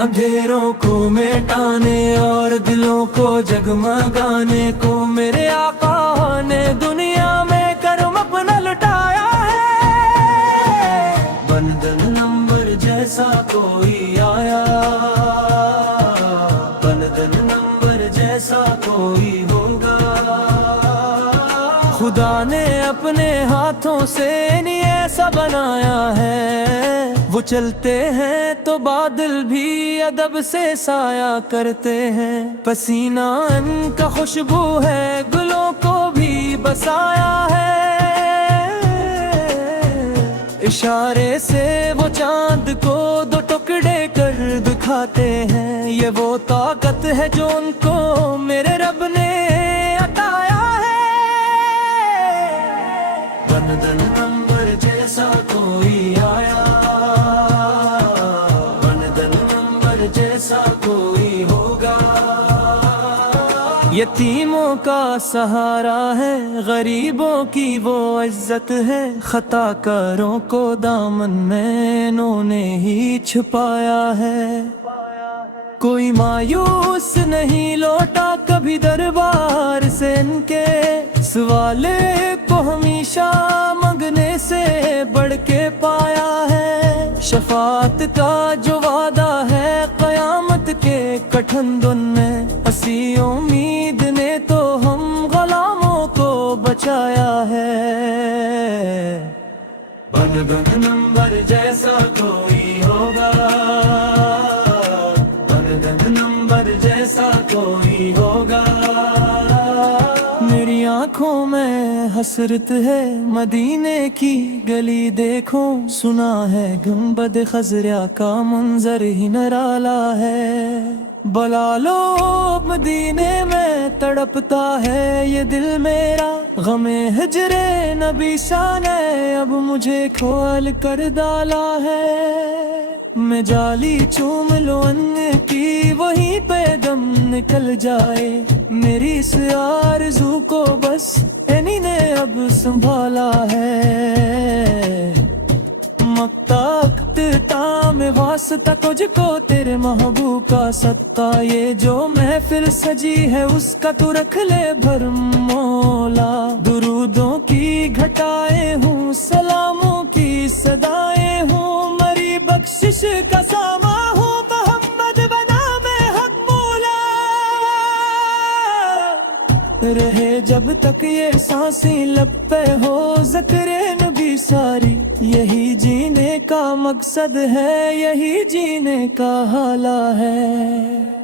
اندھیروں کو مٹانے اور دلوں کو جگمگانے کو میرے آقا نے دنیا میں کرم اپنا لٹایا ہے۔ بندن نمبر جیسا کوئی آیا، بندن نمبر جیسا کوئی ہوگا۔ خدا نے اپنے ہاتھوں سے نہیں ایسا بنایا ہے، وہ چلتے ہیں تو بادل بھی ادب سے سایہ کرتے ہیں۔ پسینہ ان کا خوشبو ہے، گلوں کو بھی بسایا ہے۔ اشارے سے وہ چاند کو دو ٹکڑے کر دکھاتے ہیں، یہ وہ طاقت ہے جو ان کو میرے رب نے عطایا ہے۔ بندن نمبر جیسا کوئی آیا، بندن نمبر جیسا کوئی ہوگا۔ یتیموں کا سہارا ہے، غریبوں کی وہ عزت ہے، خطا کاروں کو دامن میں انہوں نے ہی چھپایا ہے۔ کوئی مایوس نہیں لوٹا کبھی دربار سے ان کے، سوال کو ہمیشہ منگنے سے بڑھ کے پایا ہے۔ شفاعت کا جو وعدہ ہے قیامت کے کٹھن دن میں، اسی امید نے تو ہم غلاموں کو بچایا ہے۔ بندن نمبر جیسا کوئی ہوگا، بندن نمبر جیسا کوئی ہوگا۔ میری آنکھوں میں حسرت ہے مدینے کی گلی دیکھو، سنا ہے گنبد خضرا کا منظر ہی نرالا ہے۔ بلالو مدینے میں تڑپتا ہے یہ دل میرا، غم ہجر نبی شان ہے اب مجھے کھول کر ڈالا ہے۔ میں جالی چوم لو ان کی وہیں پہ دم نکل جائے، میری اس آرزو کو بس انہی نے اب سنبھالا ہے۔ مقتا میں واسطہ تجھ کو تیرے محبوب کا صدقہ، یہ جو محفل سجی ہے اس کا تو رکھ لے بھر مولا۔ درودوں کی گھٹائے ہوں، سلاموں کی صدائیں ہوں، مری بخشش کا ساما ہوں، محمد بنا میں حق مولا۔ رہے جب تک یہ سانسیں لب پہ ہو ذکر نبی ساری، یہی جینے کا مقصد ہے، یہی جینے کا حالہ ہے۔